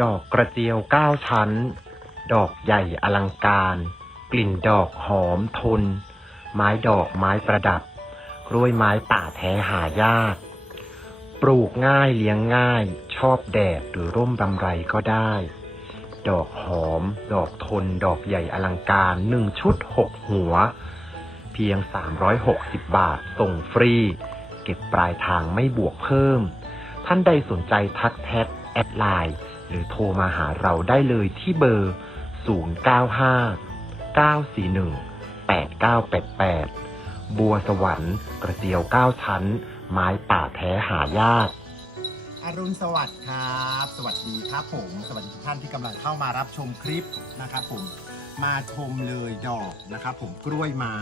ดอกกระเจียวเก้าชั้น ดอกใหญ่อลังการ กลิ่นดอกหอมทน ไม้ดอกไม้ประดับ กล้วยไม้ป่าแท้หายาก ปลูกง่ายเลี้ยงง่าย ชอบแดดหรือร่มรำไรก็ได้ ดอกหอม ดอกทน ดอกใหญ่อลังการหนึ่งชุดหกหัว เพียง 360 บาทส่งฟรี เก็บปลายทางไม่บวกเพิ่ม ท่านใดสนใจทักแท็แอดไลน์ หรือโทรมาหาเราได้เลยที่เบอร์ 095 941 8988 บัวสวรรค์กระเจียว 9 ชั้น ไม้ป่าแท้หายากอรุณสวัสดิ์ครับ สวัสดีครับผม สวัสดีทุกท่านที่กำลังเข้ามารับชมคลิปนะครับผม มาชมเลยดอกนะครับผมกล้วยไม้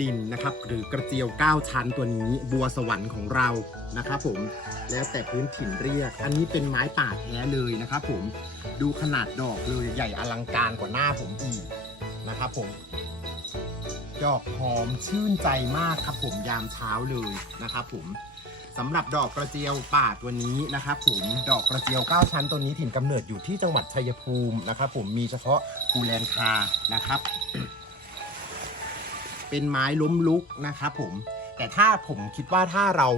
ดินนะครับ หรือกระเจียว 9 ชั้นตัวนี้บัวสวรรค์ของเรานะครับผมแล้วแต่พื้นถิ่นเรียก อันนี้เป็นไม้ป่าแท้เลยนะครับผมดูขนาดดอกเลยใหญ่อลังการกว่าหน้าผมอีกนะครับผมดอกหอมชื่นใจมากครับผมยามเช้าเลยนะครับผมสำหรับดอกกระเจียวป่าตัวนี้นะครับผมดอกกระเจียว 9 ชั้นตัวนี้ถิ่นกำเนิดอยู่ที่จังหวัดชัยภูมินะครับผมมีเฉพาะภูแลนคานะครับ เป็นไม้ล้มลุกนะครับผมแต่ถ้าผมคิดว่าถ้าเรา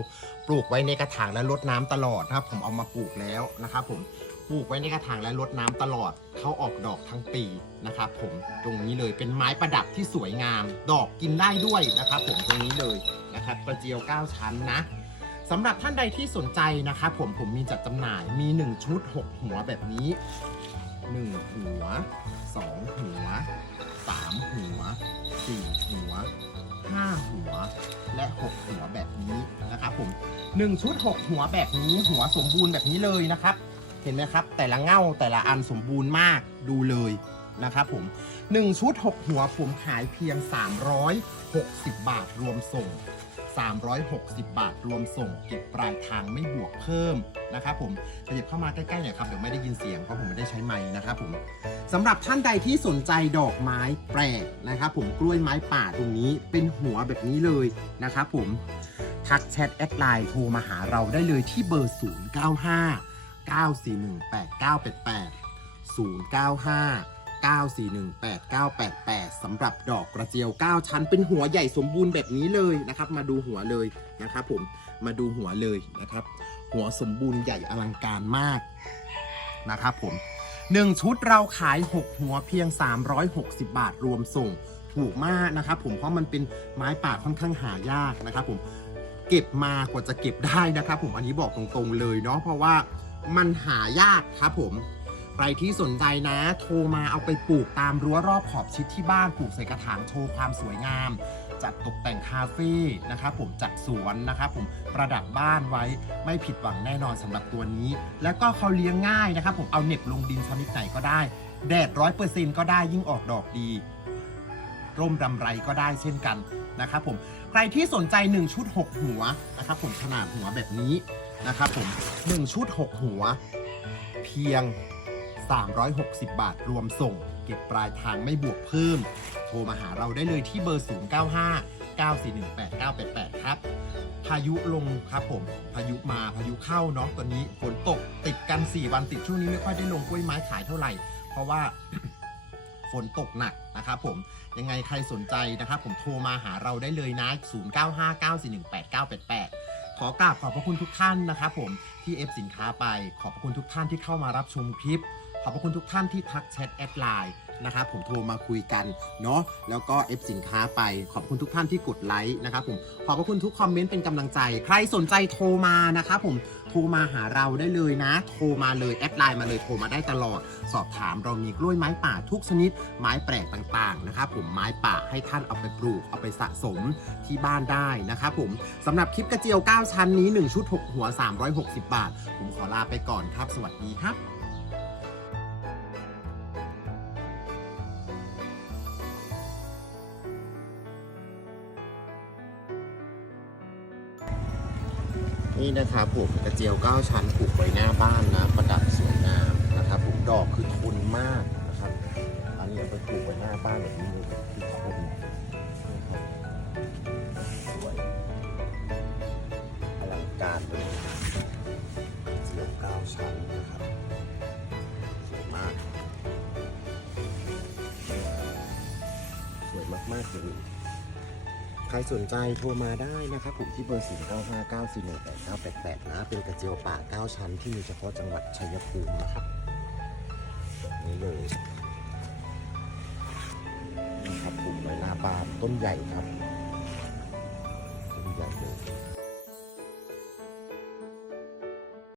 ปลูกไว้ในกระถางและรดน้ำตลอดนะครับ ผมเอามาปลูกแล้วนะครับผมปลูกไว้ในกระถางและรดน้ำตลอดเขาออกดอกทั้งปีนะครับผมตรงนี้เลยเป็นไม้ประดับที่สวยงาม ดอกกินได้ด้วยนะครับผมตรงนี้เลยนะครับกระเจียว 9 ชั้นนะสำหรับท่านใดที่สนใจนะครับผมผมมีจัดจำหน่ายมี 1 ชุด 6 หัวแบบนี้ 1 หัว 2 หัว 3หัว4หัว5หัว และ6หัวแบบนี้นะครับผม1ชุด6หัวแบบนี้หัวสมบูรณ์แบบนี้เลยนะครับ เห็นไหมครับ แต่ละเง่าแต่ละอันสมบูรณ์มากดูเลยนะครับผม1ชุด 6 หัวผมขายเพียง 360 บาทรวมส่ง 360 บาท รวมส่งเก็บปลายทางไม่บวกเพิ่มนะครับผมขยับเข้ามาใกล้ๆหน่อยครับเดี๋ยวไม่ได้ยินเสียงเพราะผมไม่ได้ใช้ไม้นะครับผมสำหรับท่านใดที่สนใจดอกไม้แปลกนะครับผมกล้วยไม้ป่าตรงนี้เป็นหัวแบบนี้เลยนะครับผมทักแชทแอดไลน์โทรมาหาเราได้เลยที่เบอร์ 095 941 8988 095 9418988สำหรับดอกกระเจียว 9 ชั้น เป็นหัวใหญ่สมบูรณ์แบบนี้เลยนะครับ มาดูหัวเลยนะครับผม มาดูหัวเลยนะครับ หัวสมบูรณ์ใหญ่อลังการมากนะครับผม 1 ชุดเราขาย 6 หัวเพียง 360 บาทรวมส่งถูกมากนะครับผม เพราะมันเป็นไม้ป่าค่อนข้างหายากนะครับผม เก็บมากว่าจะเก็บได้นะครับผม อันนี้บอกตรงๆเลยเนาะ เพราะว่ามันหายากครับผม รที่สนใจนะ โทรมาเอาไปปลูกตามรั้วรอบขอบชิดที่บ้านปลูกใส่กระถางโชว์ความสวยงาม จัดตกแต่งคาเฟ่นะครับผมจัดสวนนะครับผมประดับบ้านไว้ไม่ผิดหวังแน่นอนสำหรับตัวนี้ แล้วก็เขาเลี้ยงง่ายนะครับผมเอาเน็บลงดินชนิดไหนก็ได้ แดดร้อยเปอร์เซ็นต์ก็ได้ยิ่งออกดอกดี ร่มรำไรก็ได้เช่นกันนะครับผมใครที่สนใจ 1 ชุด 6 หัวนะครับผมขนาดหัวแบบนี้นะครับผม1ชุด 6 หัว เพียง 360 บาทรวมส่ง เก็บปลายทางไม่บวกเพิ่ม โทรมาหาเราได้เลยที่เบอร์ 095 941 8988 ครับ พายุลงครับผม พายุมาพายุเข้าเนาะตอนนี้ฝนตกติดกัน 4 วันติดช่วงนี้ไม่ค่อยได้ลงกล้วยไม้ขายเท่าไหร่ เพราะว่าฝนตกหนักนะครับผม ยังไงใครสนใจนะครับผมโทรมาหาเราได้เลยนะ 0959418988 ขอกราบขอบพระคุณทุกท่านนะครับผมที่เอฟสินค้าไปขอบพระคุณทุกท่านที่เข้ามารับชมคลิป ขอบพระคุณทุกท่านที่ทักแชทแอดไลน์นะครับผมโทรมาคุยกันเนาะแล้วก็เอฟสินค้าไป ขอบคุณทุกท่านที่กดไลค์นะครับผมขอบพระคุณทุกคอมเมนต์เป็นกำลังใจ ใครสนใจโทรมานะครับผมโทรมาหาเราได้เลยนะ โทรมาเลยแอดไลน์มาเลยโทรมาได้ตลอด สอบถามเรามีกล้วยไม้ป่าทุกชนิด ไม้แปลกต่างๆนะครับผมไม้ป่าให้ท่านเอาไปปลูกเอาไปสะสมที่บ้านได้นะครับผมสำหรับคลิปกระเจียว 9 ชั้นนี้ 1 ชุด 6 หัว 360 บาท ผมขอลาไปก่อนครับ สวัสดีครับ นี่นะครับผมกระเจียว9ชั้นปลูกไว้หน้าบ้านนะประดับสวยงามนะครับผมดอกคือทนมากนะครับอันนี้เอาไปปลูกไว้หน้าบ้านแบบนี้เลยคือทน ใครสนใจโทรมาได้นะครับผมที่เบอร์ 0 9 5 9 4 1 8 9 8 8 นะ เป็นกระเจียวป่า 9 ชั้นที่มีเฉพาะจังหวัดชัยภูมินะครับนี่เลยนะครับปลูกไว้หน้าบานต้นใหญ่ครับต้นใหญ่เลย